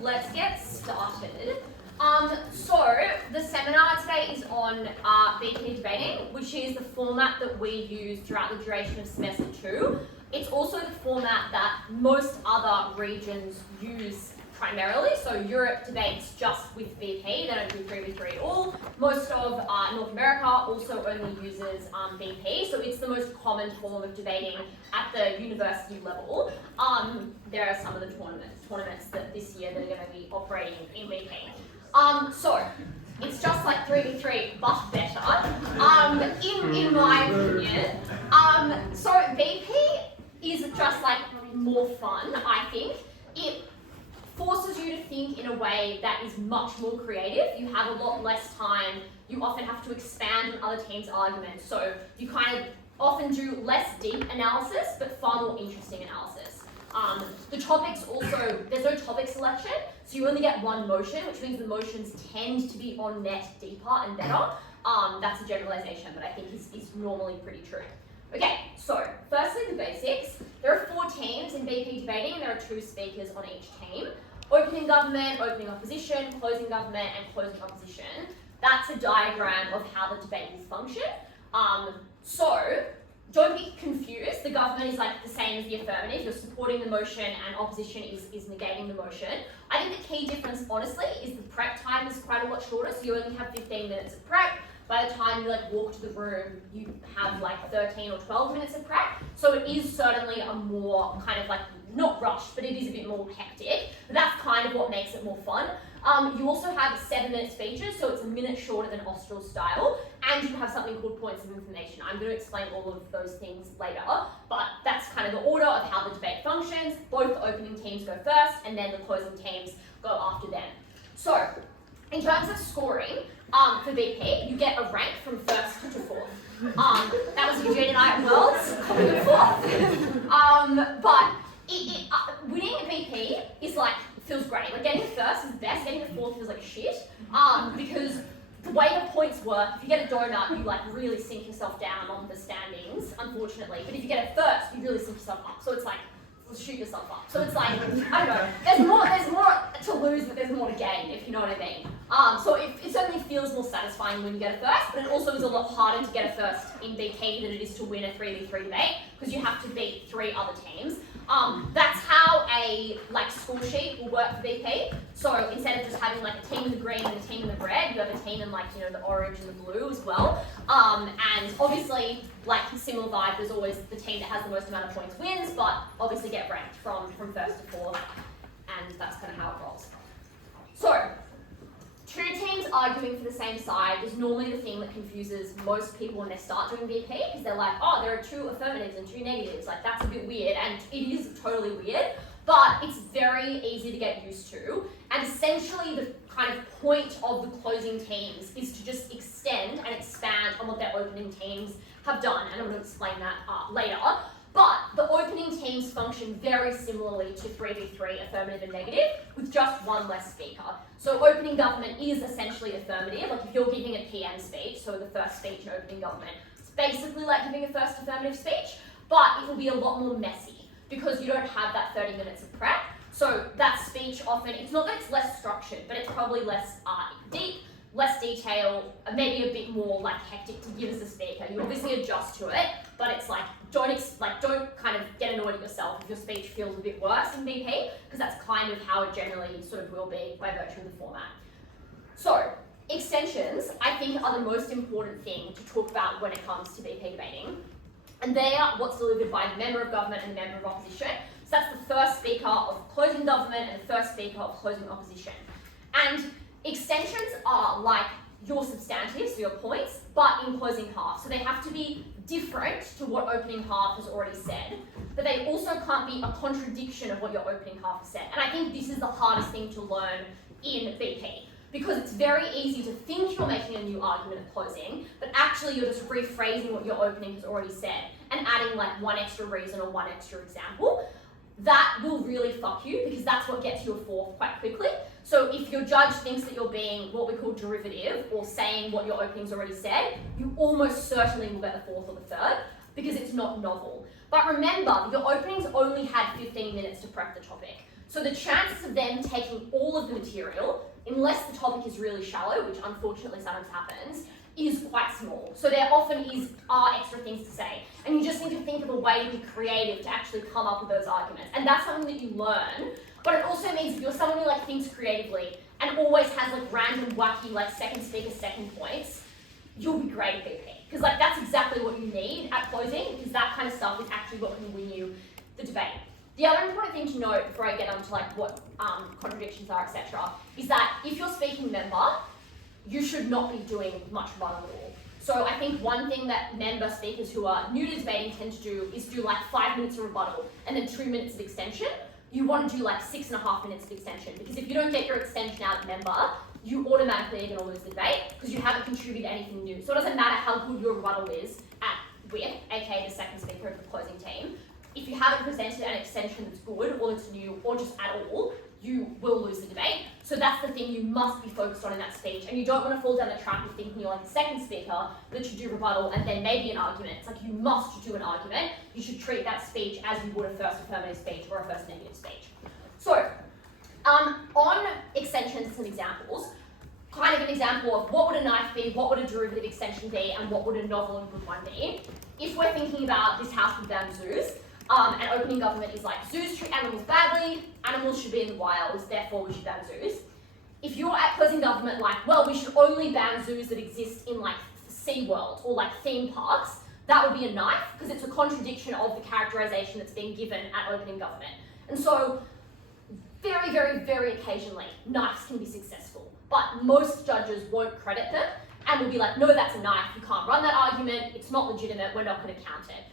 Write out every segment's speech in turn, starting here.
let's get started. So the seminar today is on BP debating, which is the format that we use throughout the duration of semester 2. It's also the format that most other regions use primarily. So Europe debates just with BP, they don't do 3v3 at all. Most of North America also only uses BP, so it's the most common form of debating at the university level. There are some of the tournaments that this year that are going to be operating in BP. So it's just like 3v3, but better, in my opinion. So BP is just like more fun, I think. It forces you to think in a way that is much more creative. You have a lot less time. You often have to expand on other teams' arguments. So you kind of often do less deep analysis, but far more interesting analysis. The topics also, there's no topic selection, so you only get one motion, which means the motions tend to be on net deeper and better. That's a generalization, but I think is normally pretty true. Okay, so firstly the basics. There are 4 teams in BP debating, and there are 2 speakers on each team. Opening government, opening opposition, closing government, and closing opposition. That's a diagram of how the debate will function. So don't be confused. The government is like the same as the affirmative. You're supporting the motion and opposition is negating the motion. I think the key difference, honestly, is the prep time is quite a lot shorter. So you only have 15 minutes of prep. By the time you walk to the room, you have 13 or 12 minutes of prep. So it is certainly a more kind of not rushed, but it is a bit more hectic. But that's kind of what makes it more fun. You also have 7-minute speeches, so it's a minute shorter than Australs style, and you have something called points of information. I'm going to explain all of those things later, but that's kind of the order of how the debate functions. Both the opening teams go first, and then the closing teams go after them. So, in terms of scoring, for BP, you get a rank from 1st to 4th. That was Eugene and I at Worlds, coming in 4th. But winning at BP is feels great. Getting the 1st is the best, getting the 4th feels like shit. Because the way the points work, if you get a donut, you really sink yourself down on the standings, unfortunately. But if you get a 1st, you really sink yourself up. So it's shoot yourself up. So it's I don't know, there's more to lose, but there's more to gain, if you know what I mean. So it certainly feels more satisfying when you get a 1st, but it also is a lot harder to get a 1st in BP than it is to win a 3v3 debate, because you have to beat 3 other teams. That's how a score sheet will work for BP. So instead of just having a team in the green and a team in the red, you have a team in the orange and the blue as well. And obviously, similar vibe, there's always the team that has the most amount of points wins, but obviously get ranked from 1st to 4th, and that's kind of how it rolls. So, 2 teams arguing for the same side is normally the thing that confuses most people when they start doing BP, because they're oh, there are 2 affirmatives and 2 negatives. That's a bit weird, and it is totally weird, but it's very easy to get used to. And essentially, the kind of point of the closing teams is to just extend and expand on what their opening teams have done, and I'm going to explain that later. But the opening teams function very similarly to 3v3, affirmative and negative, with just one less speaker. So opening government is essentially affirmative. If you're giving a PM speech, so the first speech in opening government, it's basically like giving a first affirmative speech, but it will be a lot more messy because you don't have that 30 minutes of prep. So that speech often, it's not that it's less structured, but it's probably less deep, less detail, maybe a bit more hectic to give as a speaker. You obviously adjust to it, but it's don't kind of get annoyed at yourself if your speech feels a bit worse in BP, because that's kind of how it generally sort of will be by virtue of the format. So, extensions, I think, are the most important thing to talk about when it comes to BP debating. And they are what's delivered by the member of government and the member of opposition. So that's the first speaker of closing government and the first speaker of closing opposition. And extensions are your substantives, so your points, but in closing half. So they have to be different to what opening half has already said, but they also can't be a contradiction of what your opening half has said. And I think this is the hardest thing to learn in BP, because it's very easy to think you're making a new argument at closing, but actually you're just rephrasing what your opening has already said and adding one extra reason or one extra example. That will really fuck you, because that's what gets you a 4th quite quickly. So if your judge thinks that you're being what we call derivative, or saying what your opening's already said, you almost certainly will get the 4th or the 3rd, because it's not novel. But remember, your openings only had 15 minutes to prep the topic. So the chances of them taking all of the material, unless the topic is really shallow, which unfortunately sometimes happens, is quite small. So there often are extra things to say. And you just need to think of a way to be creative to actually come up with those arguments. And that's something that you learn, but it also means if you're someone who like thinks creatively and always has like random wacky like second speaker second points, you'll be great at BP. Because like that's exactly what you need at closing, because that kind of stuff is actually what can win you the debate. The other important thing to note before I get onto like what contradictions are, etc., is that if you're speaking member, you should not be doing much rebuttal at all. So I think one thing that member speakers who are new to debating tend to do is do like 5 minutes of rebuttal and then 2 minutes of extension. You want to do like 6.5 minutes of extension, because if you don't get your extension out member, you automatically are going to lose the debate because you haven't contributed anything new. So it doesn't matter how good your rebuttal is at WIP, aka the second speaker of the closing team. If you haven't presented an extension that's good or that's new or just at all, you will lose the debate. So that's the thing you must be focused on in that speech. And you don't want to fall down the trap of thinking you're like a second speaker, that you do rebuttal and then maybe an argument. It's like you must do an argument. You should treat that speech as you would a first affirmative speech or a first negative speech. So, on extensions and some examples, kind of an example of what would a knife be, what would a derivative extension be, and what would a novel and good one be. If we're thinking about this house with banned zoos, and opening government is like, zoos treat animals badly, animals should be in the wilds, therefore we should ban zoos. If you're at closing government like, well, we should only ban zoos that exist in like SeaWorld or like theme parks, that would be a knife, because it's a contradiction of the characterization that's being given at opening government. And so, very, very, very occasionally, knives can be successful, but most judges won't credit them and will be like, no, that's a knife, you can't run that argument, it's not legitimate, we're not going to count it.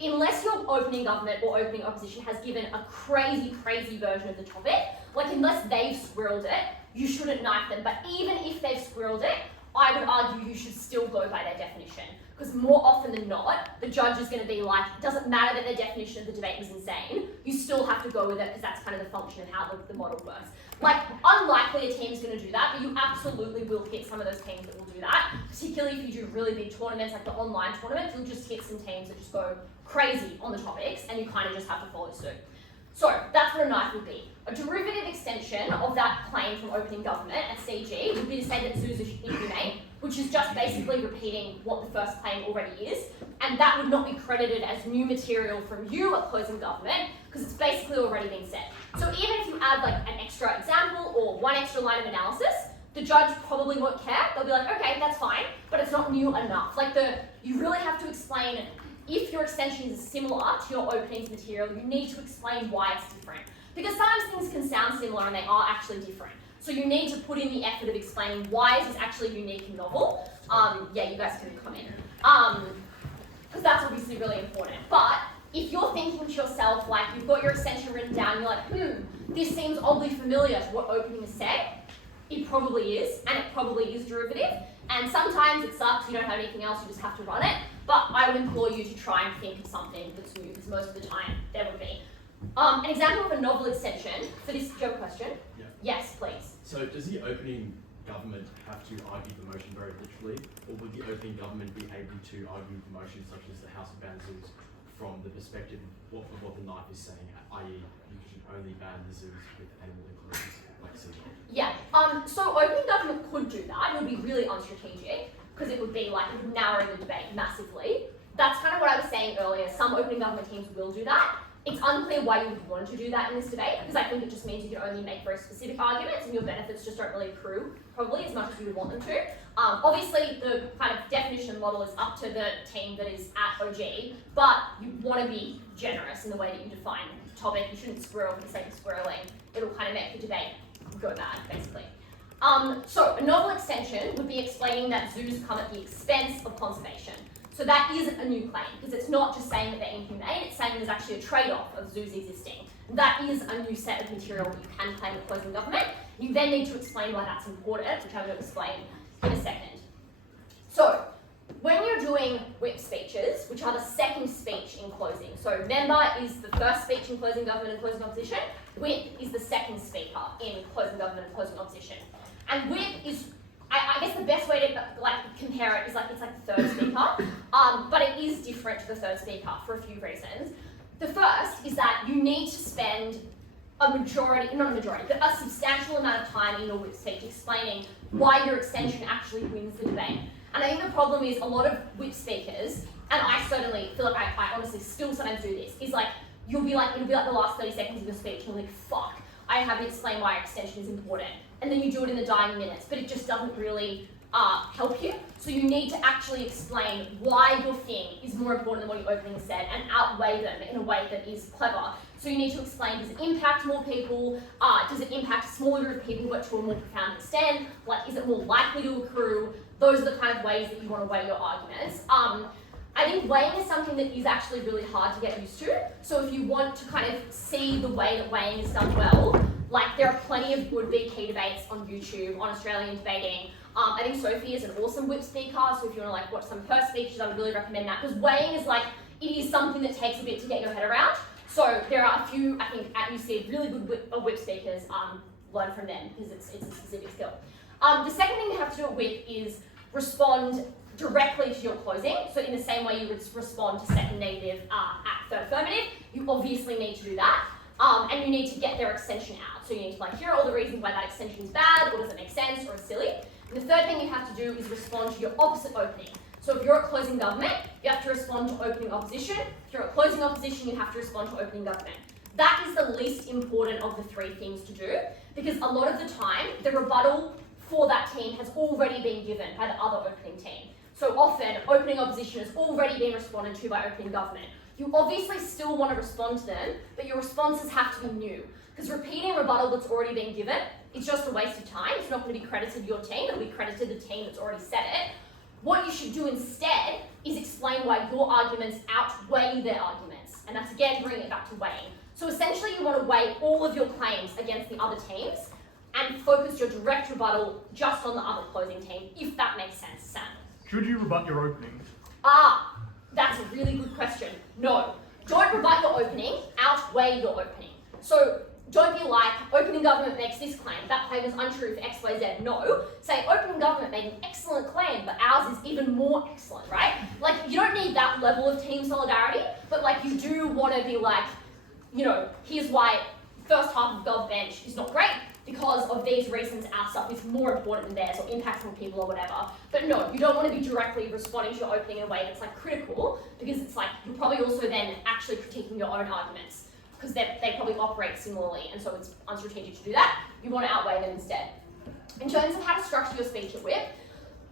Unless your opening government or opening opposition has given a crazy, crazy version of the topic, like unless they've squirreled it, you shouldn't knife them. But even if they've squirreled it, I would argue you should still go by their definition. Because more often than not, the judge is going to be like, it doesn't matter that their definition of the debate was insane, you still have to go with it because that's kind of the function of how the model works. Like, unlikely a team's going to do that, but you absolutely will hit some of those teams that will do that. Particularly if you do really big tournaments, like the online tournaments, you'll just hit some teams that just go crazy on the topics, and you kind of just have to follow suit. So, that's what a knife would be. A derivative extension of that claim from opening government at CG would be to say that zoos are inhumane, which is just basically repeating what the first claim already is, and that would not be credited as new material from you at closing government, because it's basically already been said. So even if you add like an extra example or one extra line of analysis, the judge probably won't care. They'll be like, okay, that's fine, but it's not new enough. Like you really have to explain, if your extension is similar to your openings material, you need to explain why it's different. Because sometimes things can sound similar and they are actually different. So you need to put in the effort of explaining why is this actually unique and novel. Yeah, you guys can come in. Because that's obviously really important. But if you're thinking to yourself, like you've got your extension written down, you're like, this seems oddly familiar to what opening has said. It probably is, and it probably is derivative. And sometimes it sucks, you don't have anything else, you just have to run it. But I would implore you to try and think of something that's new, because most of the time there would be. An example of a novel extension for this, do you have a question? Yeah. Yes, please. So does the opening government have to argue the motion very literally, or would the opening government be able to argue the motion such as the House of Banned Zoos from the perspective of what the knife is saying, i.e. you should only ban the zoos with animal inclusions, like SeaWorld? Yeah, so opening government could do that. It would be really unstrategic, because it would be like narrowing the debate massively. That's kind of what I was saying earlier. Some opening government teams will do that. It's unclear why you would want to do that in this debate, because I think it just means you can only make very specific arguments and your benefits just don't really accrue probably as much as you would want them to. Obviously, the kind of definition model is up to the team that is at OG, but you want to be generous in the way that you define the topic. You shouldn't squirrel for the sake of squirreling. It'll kind of make the debate go bad, basically. So a novel extension would be explaining that zoos come at the expense of conservation. So that is a new claim, because it's not just saying that they're inhumane, it's saying there's actually a trade-off of zoos existing. That is a new set of material that you can claim at closing government. You then need to explain why that's important, which I'm going to explain in a second. So, when you're doing whip speeches, which are the second speech in closing, so member is the first speech in closing government and closing opposition, whip is the second speaker in closing government and closing opposition. And whip is, I guess the best way to compare it is it's like the third speaker, but it is different to the third speaker for a few reasons. The first is that you need to spend not a majority, but a substantial amount of time in your whip speech explaining why your extension actually wins the debate. And I think the problem is a lot of whip speakers, and I certainly feel like I honestly still sometimes do this, is like, it'll be like the last 30 seconds of your speech, and you're like, fuck, I haven't explained why extension is important. And then you do it in the dying minutes, but it just doesn't really help you. So you need to actually explain why your thing is more important than what your opening said and outweigh them in a way that is clever. So you need to explain, does it impact more people? Does it impact a smaller group of people but to a more profound extent? Like, is it more likely to accrue? Those are the kind of ways that you want to weigh your arguments. I think weighing is something that is actually really hard to get used to. So if you want to kind of see the way that weighing is done well, like there are plenty of good VP debates on YouTube, on Australian debating. I think Sophie is an awesome whip speaker, so if you want to like watch some of her speeches, I would really recommend that, because weighing is like, it is something that takes a bit to get your head around. So there are a few, I think, at UC, really good whip speakers, learn from them, because it's a specific skill. The second thing you have to do it with is respond directly to your closing. So in the same way you would respond to second negative at third affirmative, you obviously need to do that. And you need to get their extension out. So you need to like, here are all the reasons why that extension is bad, or does it make sense, or is silly. And the third thing you have to do is respond to your opposite opening. So if you're at closing government, you have to respond to opening opposition. If you're at closing opposition, you have to respond to opening government. That is the least important of the three things to do, because a lot of the time, the rebuttal for that team has already been given by the other opening team. So often, opening opposition has already been responded to by opening government. You obviously still want to respond to them, but your responses have to be new. Because repeating rebuttal that's already been given, it's just a waste of time. It's not going to be credited to your team, it'll be credited to the team that's already said it. What you should do instead is explain why your arguments outweigh their arguments. And that's again bringing it back to weighing. So essentially you want to weigh all of your claims against the other teams and focus your direct rebuttal just on the other closing team, if that makes sense, Sam. Should you rebut your opening? That's a really good question. No. Don't rebut your opening, outweigh your opening. So don't be like, opening government makes this claim, that claim is untrue for X, Y, Z. No. Say, opening government made an excellent claim, but ours is even more excellent, right? Like, you don't need that level of team solidarity, but like, you do want to be like, you know, here's why first half of Gov Bench is not great, because of these reasons our stuff is more important than theirs, or impacts more people, or whatever. But no, you don't want to be directly responding to your opening in a way that's like critical, because it's like, you're probably also then actually critiquing your own arguments, because they probably operate similarly, and so it's unstrategic to do that. You want to outweigh them instead. In terms of how to structure your speech at whip,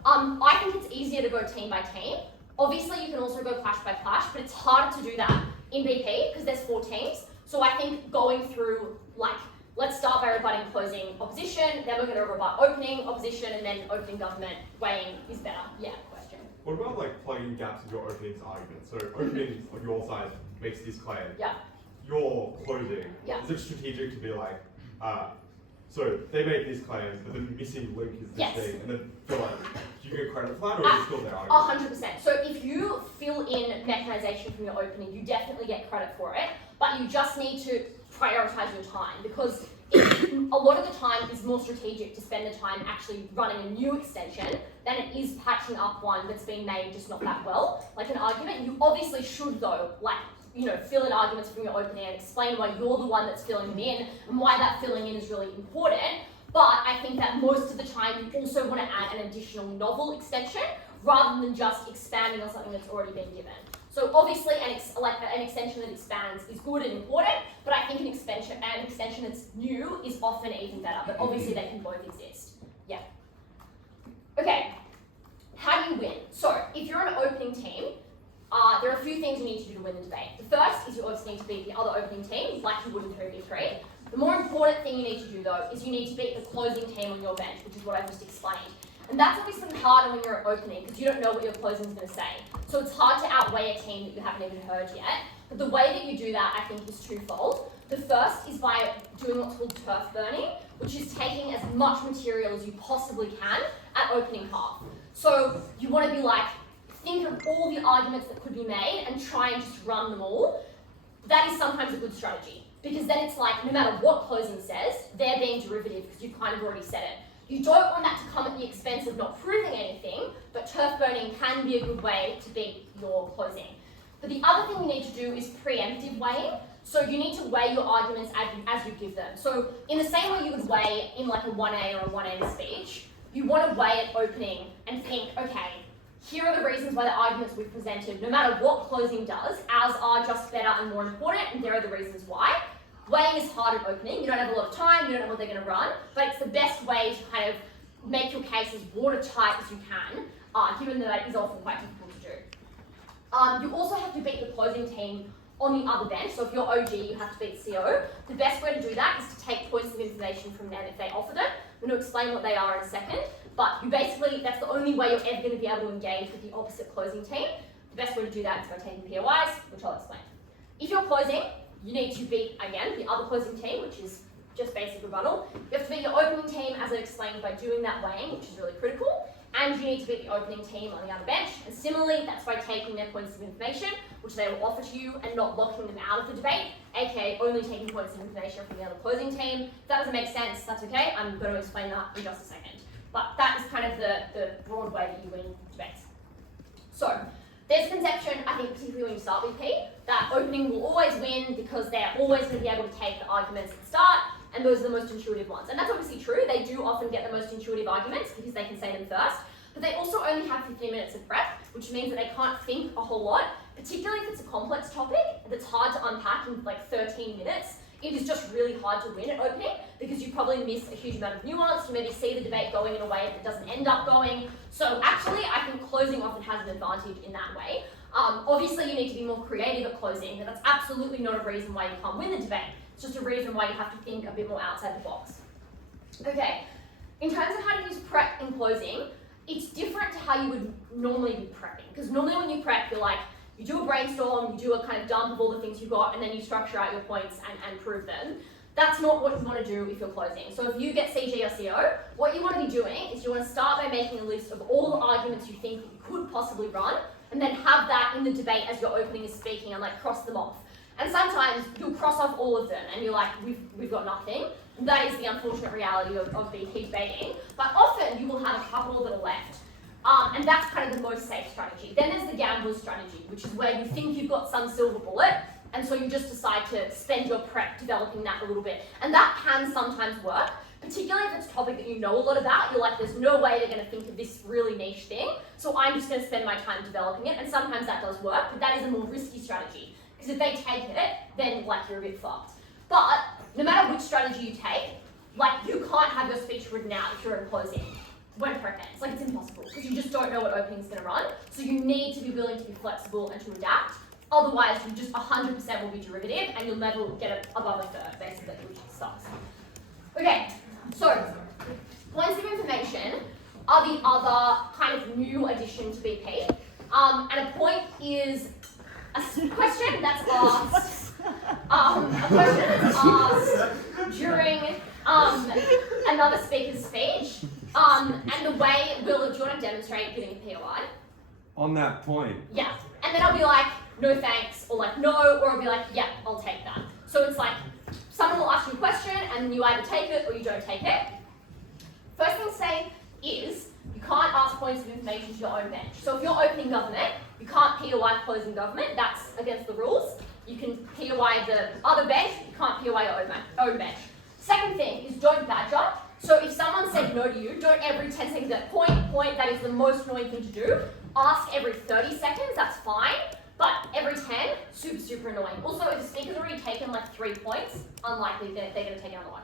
I think it's easier to go team by team. Obviously, you can also go clash by clash, but it's harder to do that in BP because there's 4 teams. So I think going through, like, let's start by rebutting closing opposition, then we're going to rebut opening opposition, and then opening government weighing is better. Yeah, question. What about like plugging gaps in your opening's argument? So opening on your side makes this claim. Yeah. Your closing, yeah. Is it strategic to be like, so they make this claim, but the missing link is this yes. thing, and then feel like, do you get credit for that, or is it still their argument? 100%. So if you fill in mechanization from your opening, you definitely get credit for it, but you just need to prioritize your time, because a lot of the time it's more strategic to spend the time actually running a new extension than it is patching up one that's been made just not that well. Like an argument, you obviously should though, like, you know, fill in arguments from your opening and explain why you're the one that's filling them in and why that filling in is really important. But I think that most of the time you also want to add an additional novel extension rather than just expanding on something that's already been given. So obviously an extension that expands is good and important, but I think an extension that's new is often even better, but obviously they can both exist. Yeah. Okay, how do you win? So if you're an opening team, there are a few things you need to do to win the debate. The first is you obviously need to beat the other opening team, like you would in 3v3. The more important thing you need to do though, is you need to beat the closing team on your bench, which is what I just explained. And that's obviously harder when you're at opening, because you don't know what your closing is going to say. So it's hard to outweigh a team that you haven't even heard yet. But the way that you do that, I think, is twofold. The first is by doing what's called turf burning, which is taking as much material as you possibly can at opening half. So you want to be like, think of all the arguments that could be made and try and just run them all. That is sometimes a good strategy, because then it's like, no matter what closing says, they're being derivative because you've kind of already said it. You don't want that to come at the expense of not proving anything, but turf burning can be a good way to beat your closing. But the other thing you need to do is preemptive weighing. So you need to weigh your arguments as you give them. So in the same way you would weigh in like a 1A or a 1N speech, you want to weigh at opening and think, okay, here are the reasons why the arguments we've presented, no matter what closing does, ours are just better and more important, and there are the reasons why. Weighing is hard at opening. You don't have a lot of time, you don't know what they're going to run, but it's the best way to kind of make your case as watertight as you can, given that it is often quite difficult to do. You also have to beat the closing team on the other bench. So if you're OG, you have to beat CO. The best way to do that is to take points of information from them if they offer them. I'm going to explain what they are in a second, but you basically, that's the only way you're ever going to be able to engage with the opposite closing team. The best way to do that is by taking POIs, which I'll explain. If you're closing, you need to beat, again, the other closing team, which is just basic rebuttal. You have to beat your opening team, as I explained, by doing that weighing, which is really critical. And you need to beat the opening team on the other bench. And similarly, that's by taking their points of information, which they will offer to you, and not locking them out of the debate, aka only taking points of information from the other closing team. If that doesn't make sense, that's okay. I'm going to explain that in just a second. But that is kind of the broad way that you win debates. So, there's a conception, I think, particularly when you start VP, that opening will always win because they're always going to be able to take the arguments at the start, and those are the most intuitive ones. And that's obviously true. They do often get the most intuitive arguments because they can say them first, but they also only have 15 minutes of prep, which means that they can't think a whole lot, particularly if it's a complex topic that's hard to unpack in like 13 minutes. It is just really hard to win at opening because you probably miss a huge amount of nuance. You maybe see the debate going in a way that doesn't end up going. So actually, I think closing often has an advantage in that way. Obviously, you need to be more creative at closing, but that's absolutely not a reason why you can't win the debate. It's just a reason why you have to think a bit more outside the box. Okay, in terms of how to use prep in closing, it's different to how you would normally be prepping. Because normally when you prep, you're like, you do a brainstorm, you do a kind of dump of all the things you've got, and then you structure out your points and prove them. That's not what you want to do if you're closing. So if you get CG or CO, what you want to be doing is you want to start by making a list of all the arguments you think that you could possibly run, and then have that in the debate as your opening is speaking and like cross them off. And sometimes you'll cross off all of them and you're like, we've got nothing. That is the unfortunate reality of VP debating. But often you will have a couple that are left. And that's kind of the most safe strategy. Then there's the gambler's strategy, which is where you think you've got some silver bullet, and so you just decide to spend your prep developing that a little bit. And that can sometimes work, particularly if it's a topic that you know a lot about. You're like, there's no way they're going to think of this really niche thing, so I'm just going to spend my time developing it. And sometimes that does work, but that is a more risky strategy. Because if they take it, then like you're a bit fucked. But no matter which strategy you take, like you can't have your speech written out if you're in closing. When prepping, it's like it's impossible because you just don't know what opening is going to run. So you need to be willing to be flexible and to adapt. Otherwise, you just 100% will be derivative and you'll never get it above a third, basically, which sucks. Okay, so points of information are the other kind of new addition to BP. And a point is a question that's asked. During another speaker's speech. And the way, Will, do you want to demonstrate giving a POI? On that point. Yeah. And then I'll be like, no thanks, or like, no, or I'll be like, yeah, I'll take that. So it's like, someone will ask you a question, and you either take it or you don't take it. First thing to say is, you can't ask points of information to your own bench. So if you're opening government, you can't POI closing government, that's against the rules. You can POI the other bench, you can't POI your own bench. Second thing is don't badger. So if someone said no to you, don't every 10 seconds that point, that is the most annoying thing to do. Ask every 30 seconds, that's fine. But every 10, super annoying. Also, if the speaker's already taken like 3 points, unlikely that they're going to take another one.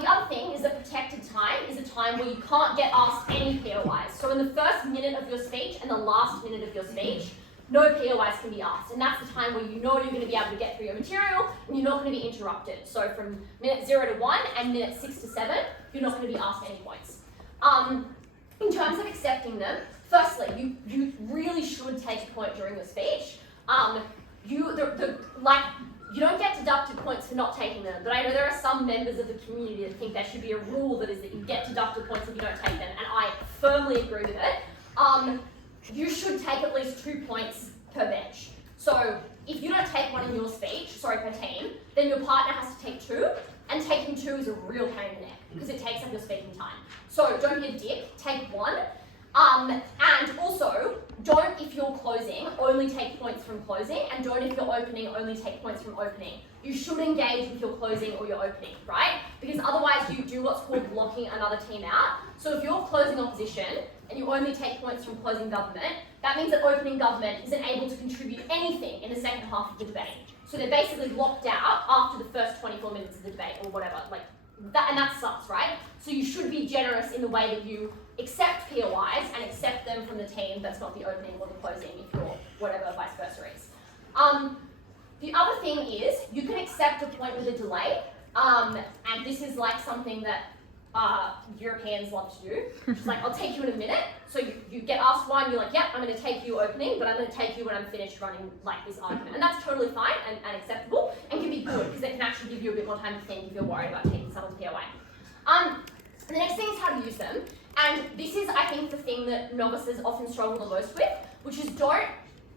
The other thing is that protected time is a time where you can't get asked any POIs. So in the first minute of your speech and the last minute of your speech, no POIs can be asked. And that's the time where you know you're going to be able to get through your material and you're not going to be interrupted. So from minute 0 to 1 and minute 6 to 7, you're not going to be asked any points. In terms of accepting them, firstly, you really should take a point during your speech. You don't get deducted points for not taking them, but I know there are some members of the community that think there should be a rule that is that you get deducted points if you don't take them, and I firmly agree with it. You should take at least 2 points per bench. So if you don't take one in your speech, per team, then your partner has to take 2, and taking 2 is a real pain in the neck because it takes up your speaking time. So don't be a dick, take 1. And also, don't, if you're closing, only take points from closing, and don't, if you're opening, only take points from opening. You should engage with your closing or your opening, right? Because otherwise you do what's called blocking another team out. So if you're closing opposition and you only take points from closing government, that means that opening government isn't able to contribute anything in the second half of the debate. So they're basically locked out after the first 24 minutes of the debate or whatever, like that, and that sucks, right? So you should be generous in the way that you accept POIs and accept them from the team that's not the opening or the closing, if you're whatever vice versa is. The other thing is you can accept a point with a delay, and this is like something that Europeans love to do. It's like, I'll take you in a minute. So you get asked one, you're like, yep, I'm going to take you opening, but I'm going to take you when I'm finished running like this argument. And that's totally fine and acceptable and can be good because it can actually give you a bit more time to think if you're worried about taking someone's POI. The next thing is how to use them. And this is, I think, the thing that novices often struggle the most with, which is don't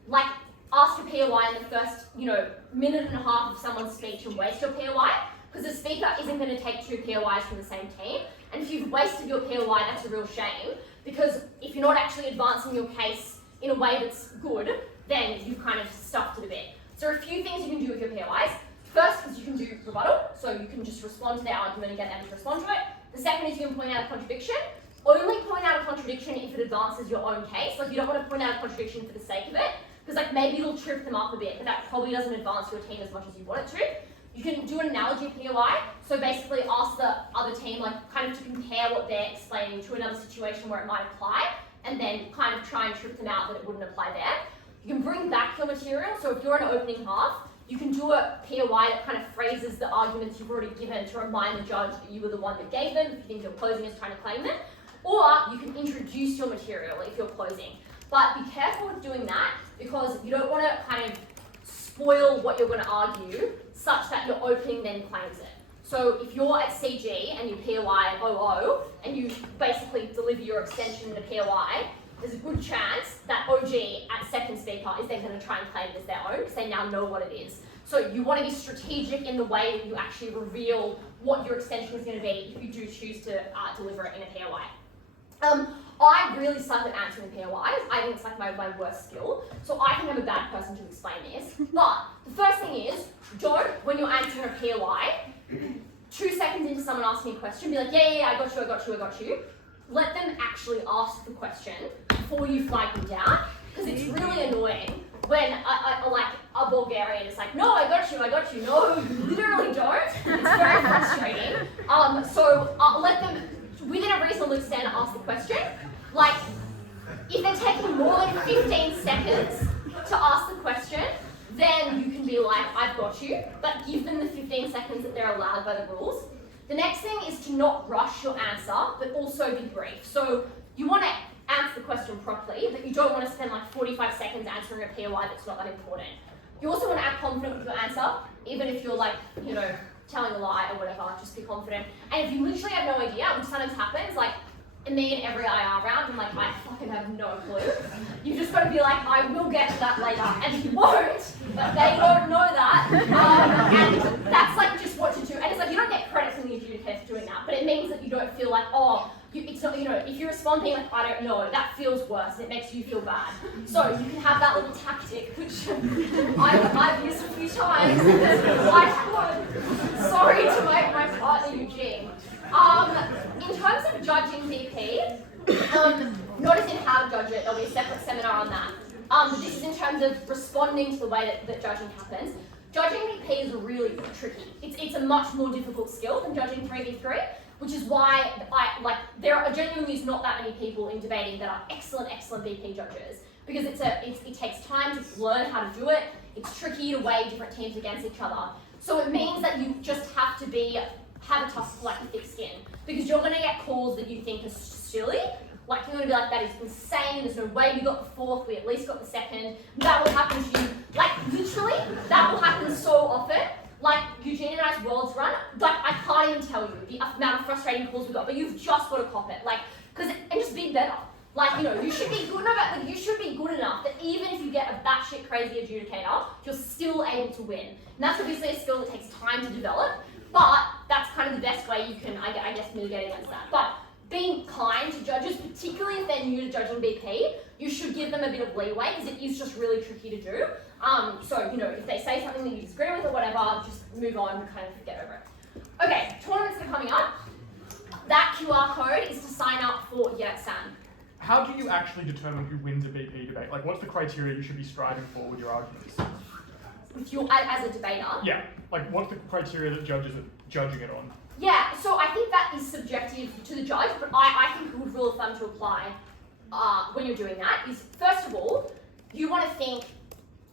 like ask a POI in the first, minute and a half of someone's speech and waste your POI, because the speaker isn't going to take 2 POIs from the same team. And if you've wasted your POI, that's a real shame, because if you're not actually advancing your case in a way that's good, then you've kind of stuffed it a bit. So there are a few things you can do with your POIs. First is you can do rebuttal, so you can just respond to their argument and get them to respond to it. The second is you can point out a contradiction. Only point out a contradiction if it advances your own case. Like, you don't want to point out a contradiction for the sake of it, because like maybe it'll trip them up a bit, but that probably doesn't advance your team as much as you want it to. You can do an analogy POI, so basically ask the other team like kind of to compare what they're explaining to another situation where it might apply, and then kind of try and trip them out that it wouldn't apply there. You can bring back your material, so if you're in an opening half, you can do a POI that kind of phrases the arguments you've already given to remind the judge that you were the one that gave them, if you think your closing is trying to claim them. Or you can introduce your material if you're closing. But be careful with doing that, because you don't want to kind of spoil what you're going to argue such that your opening then claims it. So if you're at CG and you POI 00 and you basically deliver your extension in a POI, there's a good chance that OG at second speaker is then going to try and claim it as their own, because they now know what it is. So you want to be strategic in the way that you actually reveal what your extension is going to be if you do choose to deliver it in a POI. I really suck at answering POIs. I think it's like my worst skill. So I think I'm a bad person to explain this. But the first thing is, don't, when you're answering a POI, 2 seconds into someone asking a question, be like, yeah, I got you. Let them actually ask the question before you flag them down, because it's really annoying when a Bulgarian is like, no, I got you. No, you literally don't. It's very frustrating. So let them, within a reasonable extent, ask the question. Like, if they're taking more than 15 seconds to ask the question, then you can be like, I've got you, but give them the 15 seconds that they're allowed by the rules. The next thing is to not rush your answer, but also be brief. So you want to answer the question properly, but you don't want to spend like 45 seconds answering a POI that's not that important. You also want to act confident with your answer, even if you're like, telling a lie or whatever, just be confident. And if you literally have no idea, which sometimes happens, like me in every IR round, I'm like, I fucking have no clue. You've just got to be like, I will get to that later, and you won't, but they don't know that. And that's like just what to do. And it's like, you don't get credit from the adjudicator for doing that, but it means that you don't feel like, it's not, if you respond being like, I don't know, that feels worse, it makes you feel bad. So you can have that little tactic, which I've used a few times. Sorry to my partner Eugene. In terms of judging VP, not as in how to judge it, there'll be a separate seminar on that. But this is in terms of responding to the way that judging happens. Judging VP is really tricky. It's a much more difficult skill than judging 3v3, which is why there are genuinely not that many people in debating that are excellent VP judges, because it takes time to learn how to do it. It's tricky to weigh different teams against each other. So it means that you just have to have a tough, thick skin, because you're going to get calls that you think are silly. Like, you're going to be like, that is insane, there's no way we got the fourth, we at least got the second. That will happen to you. Like, literally, that will happen so often. Like, Eugene and I's Worlds run, I can't even tell you the amount of frustrating calls we got, but you've just got to cop it. And just be better. You should be good enough, you should be good enough that even if you get a batshit crazy adjudicator, you're still able to win. And that's obviously a skill that takes time to develop, but that's kind of the best way you can, I guess, mitigate against that. But being kind to judges, particularly if they're new to judging BP, you should give them a bit of leeway because it is just really tricky to do. So, you know, if they say something that you disagree with or whatever, just move on and kind of get over it. Okay, tournaments are coming up. That QR code is to sign up for UDC. How do you actually determine who wins a BP debate? Like, what's the criteria you should be striving for with your arguments? If you, as a debater? Yeah, like, what's the criteria that judges are judging it on? Yeah, so I think that is subjective to the judge, but I think a good rule of thumb to apply when you're doing that is, first of all, you want to think,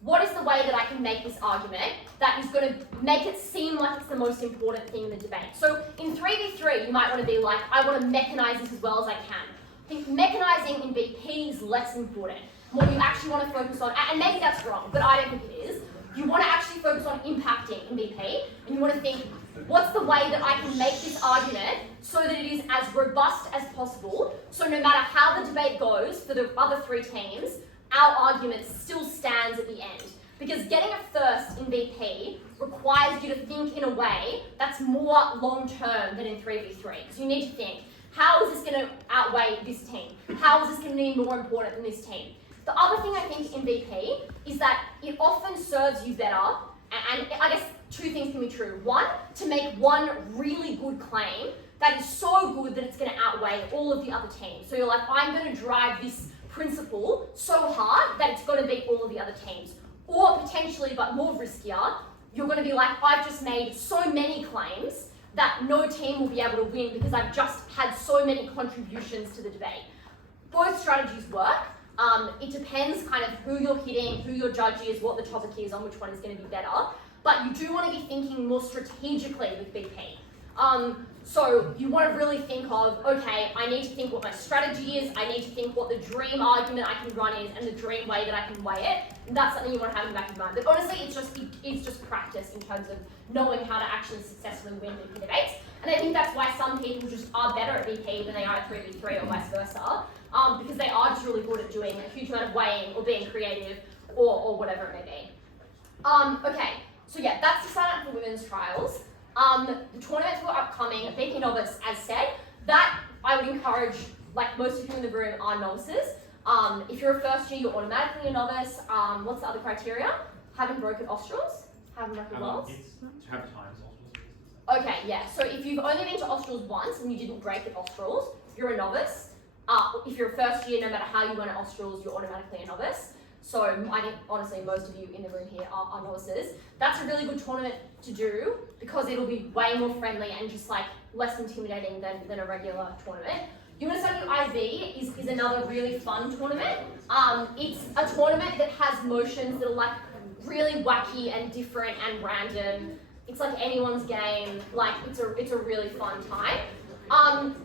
what is the way that I can make this argument that is going to make it seem like it's the most important thing in the debate? So in 3v3, you might want to be like, I want to mechanise this as well as I can. I think mechanising in BP is less important. What you actually want to focus on, and maybe that's wrong, but I don't think it is, you want to actually focus on impacting in BP, and you want to think, what's the way that I can make this argument so that it is as robust as possible, so no matter how the debate goes for the other three teams, our argument still stands at the end. Because getting a first in BP requires you to think in a way that's more long-term than in 3v3. Because you need to think, how is this going to outweigh this team? How is this going to be more important than this team? The other thing I think in BP is that it often serves you better, and I guess two things can be true. One, to make one really good claim that is so good that it's going to outweigh all of the other teams. So you're like, I'm going to drive this principle so hard that it's going to beat all of the other teams. Or potentially, but more riskier, you're going to be like, I've just made so many claims that no team will be able to win because I've just had so many contributions to the debate. Both strategies work. It depends kind of who you're hitting, who your judge is, what the topic is, on which one is going to be better. But you do want to be thinking more strategically with BP. So you want to really think of, okay, I need to think what my strategy is, I need to think what the dream argument I can run is, and the dream way that I can weigh it. And that's something you want to have in the back of your mind. But honestly, it's just practice in terms of knowing how to actually successfully win BP debates. And I think that's why some people just are better at BP than they are at 3v3 or vice versa, because they are just really good at doing a huge amount of weighing or being creative or whatever it may be. Okay, so yeah, that's to sign up for women's trials. The tournaments were upcoming, BP novice, as said, that I would encourage, like most of you in the room are novices. If you're a first year, you're automatically a novice. What's the other criteria? Haven't broken Australs? Haven't broken Worlds? To have times Okay, yeah, so if you've only been to Australs once and you didn't break at Australs, you're a novice. If you're a first year, no matter how you went at Australs, you're automatically a novice. So I think, honestly, most of you in the room here are novices. That's a really good tournament to do because it'll be way more friendly and just like less intimidating than a regular tournament. UNISW IB is another really fun tournament. It's a tournament that has motions that are like really wacky and different and random. It's like anyone's game. Like it's a really fun time.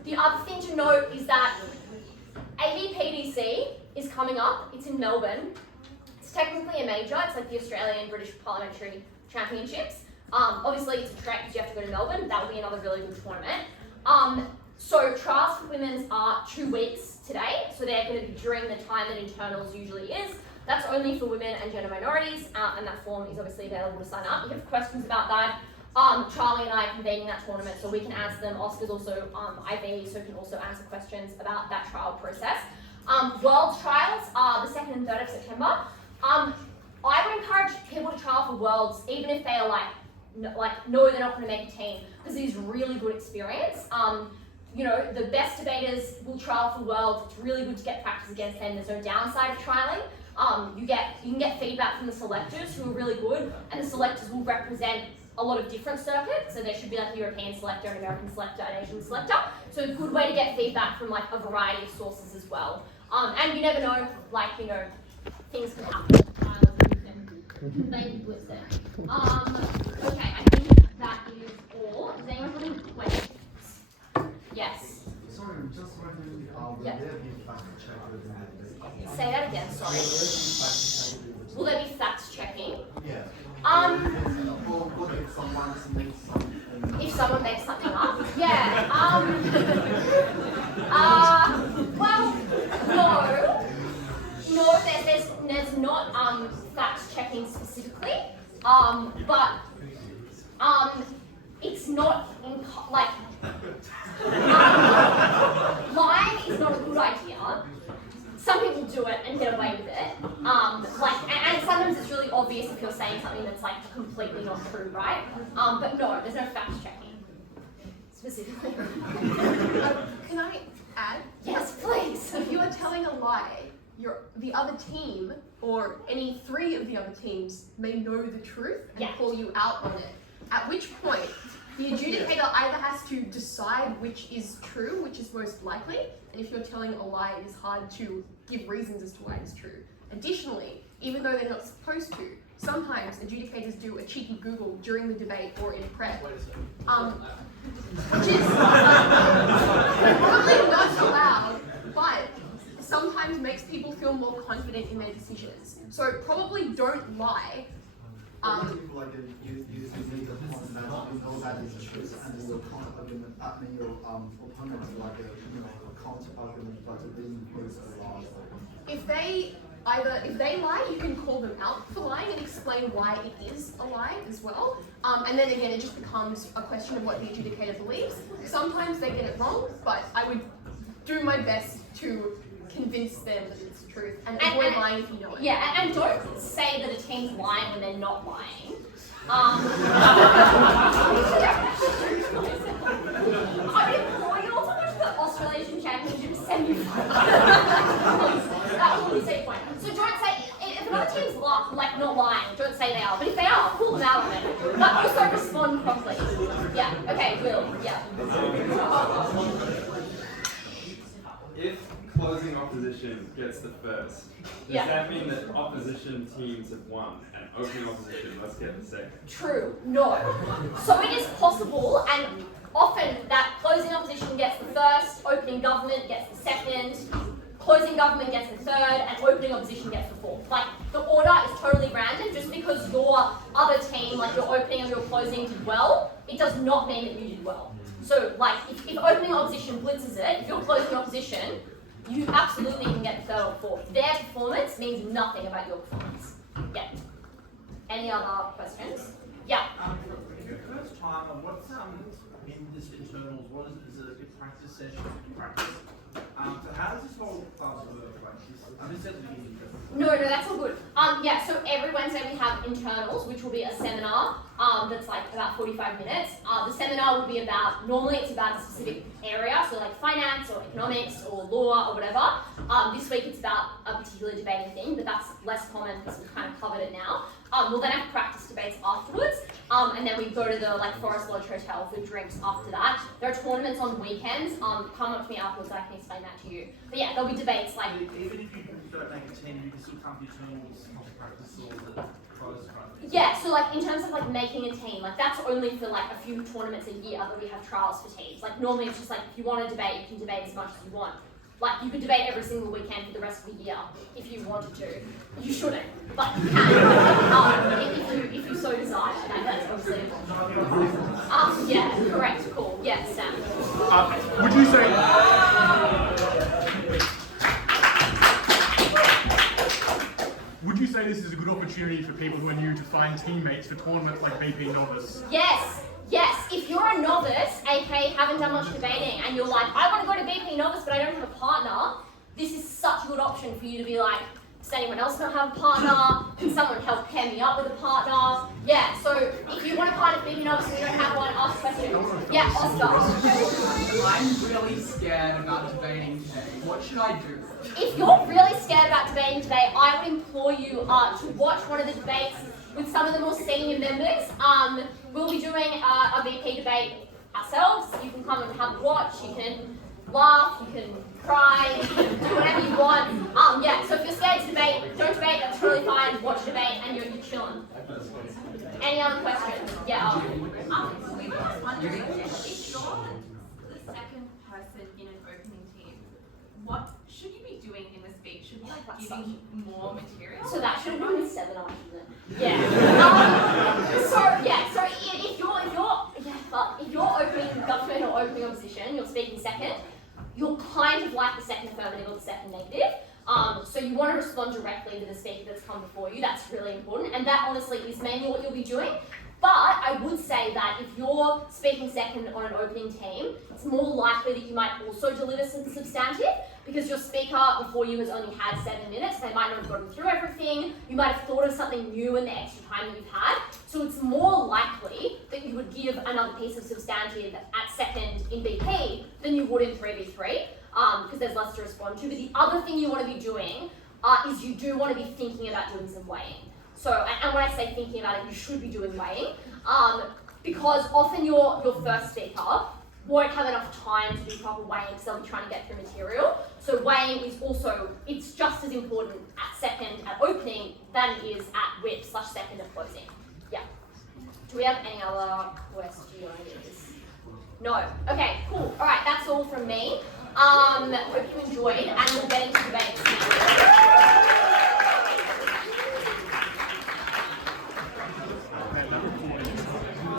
The other thing to note is that ABPDC is coming up. It's in Melbourne. It's technically a major. It's like the Australian British Parliamentary Championships. Obviously, it's a trek because you have to go to Melbourne. That will be another really good tournament. So trials for women's are 2 weeks today. So they're going to be during the time that internals usually is. That's only for women and gender minorities, and that form is obviously available to sign up. If you have questions about that, Charlie and I are convening that tournament, so we can answer them. Oscar's also IB, so he can also answer questions about that trial process. World trials are the 2nd and 3rd of September. I would encourage people to trial for Worlds, even if they are no, they're not going to make a team, because it is really good experience. You know, the best debaters will trial for Worlds. It's really good to get practice against them. There's no downside of trialing. You can get feedback from the selectors who are really good, and the selectors will represent a lot of different circuits. So there should be like a European selector, an American selector, an Asian selector. So a good way to get feedback from like a variety of sources as well. And you never know, like, you know, things can happen. Okay, I think that is all. Does anyone have any questions? Yes. Sorry, I'm just wondering, will Yeah. there be fact check within the debate? Say that again, sorry. Will there be facts checking? Yeah. Well, what if someone makes something? If someone makes something up? Yeah. Well, no, there's not facts checking specifically. But it's not in, like, do it and get away with it. And sometimes it's really obvious if you're saying something that's like completely not true, right? But no, there's no fact checking specifically. Can I add? Yes, please. If you are telling a lie, the other team or any three of the other teams may know the truth and Yeah. call you out on it. At which point, the adjudicator either has to decide which is true, which is most likely, and if you're telling a lie, it is hard to give reasons as to why it is true. Additionally, even though they're not supposed to, sometimes adjudicators do a cheeky Google during the debate or in prep. Which is probably not allowed, but sometimes makes people feel more confident in their decisions. So probably don't lie. People like you need the point that you know that is true, and then your counter argument, your opponent like a counter argument, but being used a lot. If they lie, you can call them out for lying and explain why it is a lie as well. And then again, it just becomes a question of what the adjudicator believes. Sometimes they get it wrong, but I would do my best to convince them that it's the truth and avoid lying if you know it. Yeah, and don't say that a team's lying when they're not lying. I would implore you all to watch the Australs Championship semi-final. That will be safe point. So don't say, if another team's like not lying, don't say they are. But if they are, call them out on it. But also respond properly. Yeah, okay, Will, yeah. If closing opposition gets the first, does that mean that opposition teams have won and opening opposition must get the second? True, no. So it is possible, and often that closing opposition gets the first, opening government gets the second, closing government gets the third, and opening opposition gets the fourth. Like, the order is totally random. Just because your other team, like your opening and your closing did well, it does not mean that you did well. So, like, if opening opposition blitzes it, if you're closing opposition, you absolutely can get the third or fourth. Their performance means nothing about your performance. Yeah. Any other questions? Yeah. First time, what's in this internals? What is it a practice session? Practice. So how does this whole class work? Like this? I'm just at the beginning. No, that's all good. Yeah, so every Wednesday we have internals, which will be a seminar that's like about 45 minutes. The seminar will be about, normally it's about a specific area, so like finance or economics or law or whatever. This week it's about a particular debating thing, but that's less common because we've kind of covered it now. We'll then have practice debates afterwards, and then we go to the like Forest Lodge Hotel for drinks after that. There are tournaments on weekends. Come up to me afterwards, I can explain that to you. But yeah, there'll be debates like. Even if you don't make a team, you can still come to internals, practice all the pros. Yeah, so like in terms of like making a team, like that's only for like a few tournaments a year that we have trials for teams. Like normally it's just like if you want to debate, you can debate as much as you want. Like you could debate every single weekend for the rest of the year if you wanted to. You shouldn't, but you can if you so desire. That's obviously yeah, correct, cool. Yeah, Sam. Would you say? Would you say this is a good opportunity for people who are new to find teammates for tournaments like BP Novice? Yes. If you're a novice, aka haven't done much debating, and you're like, I want to go to BP Novice, but I don't have a partner, this is such a good option for you to be like, does anyone else not have a partner? Can someone help pair me up with a partner? Yeah, so if you want to part of BP Novice and you don't have one, ask questions. Yeah, Oscar. I'm really scared about debating today. What should I do? If you're really scared about debating today, I would implore you to watch one of the debates with some of the more senior members. We'll be doing a VP debate ourselves. You can come and have a watch, you can laugh, you can cry, you can do whatever you want. Yeah, so if you're scared to debate, don't debate, that's totally fine. Watch debate and you're chilling. Any other questions? Yeah. We were wondering if you're the second person in an opening team, what should you be doing in the speech? Should you be giving more material? So that should have been a seminar, shouldn't it? Yeah. If you're opening government or opening opposition, you're speaking second, you're kind of like the second affirmative or the second negative. So you want to respond directly to the speaker that's come before you. That's really important. And that honestly is mainly what you'll be doing. But I would say that if you're speaking second on an opening team, it's more likely that you might also deliver some substantive, because because your speaker before you has only had 7 minutes, they might not have gotten through everything, you might have thought of something new in the extra time that you've had, so it's more likely that you would give another piece of substantive at second in BP than you would in 3v3, because there's less to respond to. But the other thing you want to be doing is you do want to be thinking about doing some weighing. So, and when I say thinking about it, you should be doing weighing, because often your first speaker won't have enough time to do proper weighing because they'll be trying to get through material. So weighing is also, it's just as important at second at opening than it is at whip/second at closing. Yeah. Do we have any other questions? No. Okay, cool. All right, that's all from me. Hope you enjoyed, and we'll get into debates.